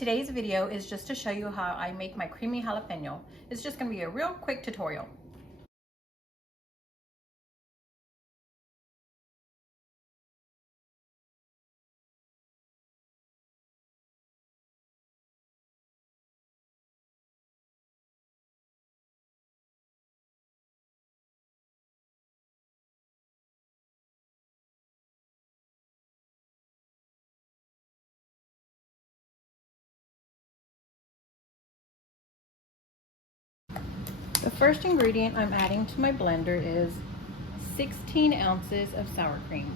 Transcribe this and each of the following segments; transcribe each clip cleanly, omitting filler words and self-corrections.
Today's video is just to show you how I make my creamy jalapeno. It's just gonna be a real quick tutorial. The first ingredient I'm adding to my blender is 16 ounces of sour cream.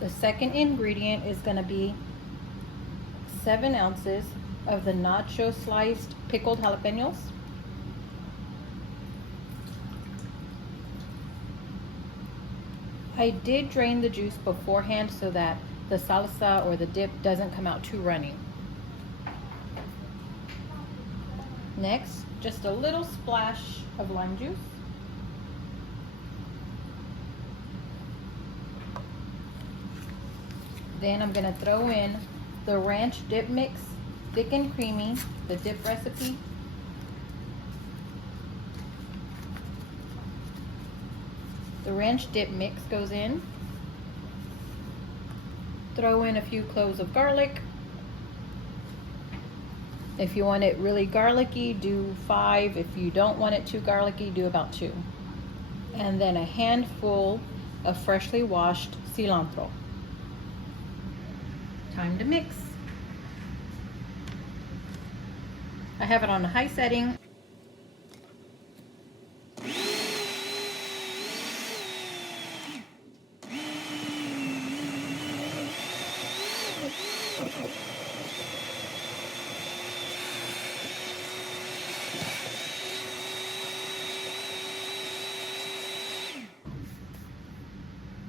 The second ingredient is going to be 7 ounces of the nacho sliced pickled jalapeños. I did drain the juice beforehand so that the salsa or the dip doesn't come out too runny. Next, just a little splash of lime juice. Then I'm gonna throw in the ranch dip mix, thick and creamy, the dip recipe. The ranch dip mix goes in. Throw in a few cloves of garlic. If you want it really garlicky, do 5. If you don't want it too garlicky, do about 2. And then a handful of freshly washed cilantro. Time to mix. I have it on a high setting.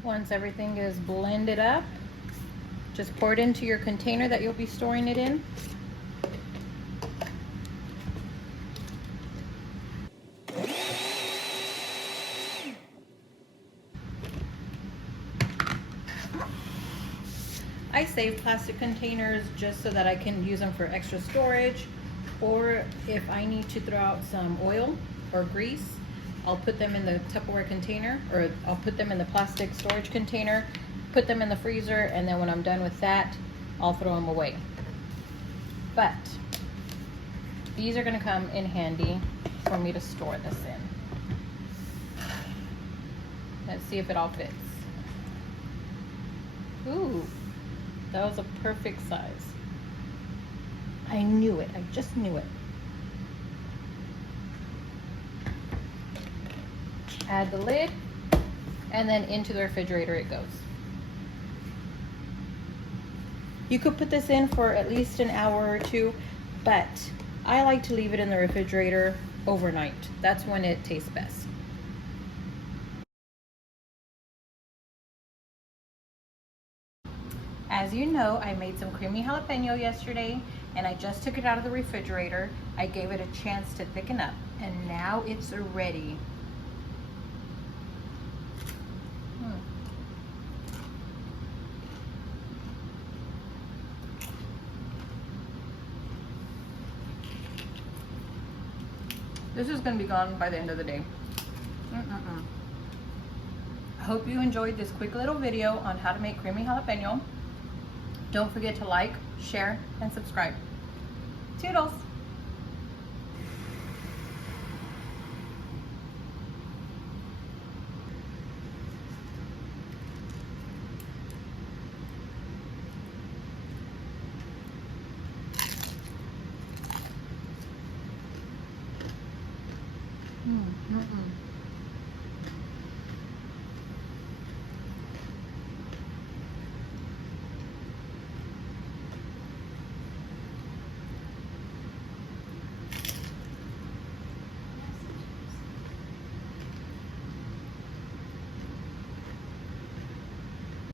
Once everything is blended up, just pour it into your container that you'll be storing it in. I save plastic containers just so that I can use them for extra storage, or if I need to throw out some oil or grease, I'll put them in the Tupperware container, or I'll put them in the plastic storage container, put them in the freezer, and then when I'm done with that, I'll throw them away. But these are gonna come in handy for me to store this in. Let's see if it all fits. Ooh, that was a perfect size. I knew it, I just knew it. Add the lid, and then into the refrigerator it goes. You could put this in for at least an hour or 2, but I like to leave it in the refrigerator overnight. That's when it tastes best. As you know, I made some creamy jalapeno yesterday, and I just took it out of the refrigerator. I gave it a chance to thicken up, and now it's ready. This is going to be gone by the end of the day. I hope you enjoyed this quick little video on how to make creamy jalapeno. Don't forget to like, share, and subscribe. Toodles! Mm-mm.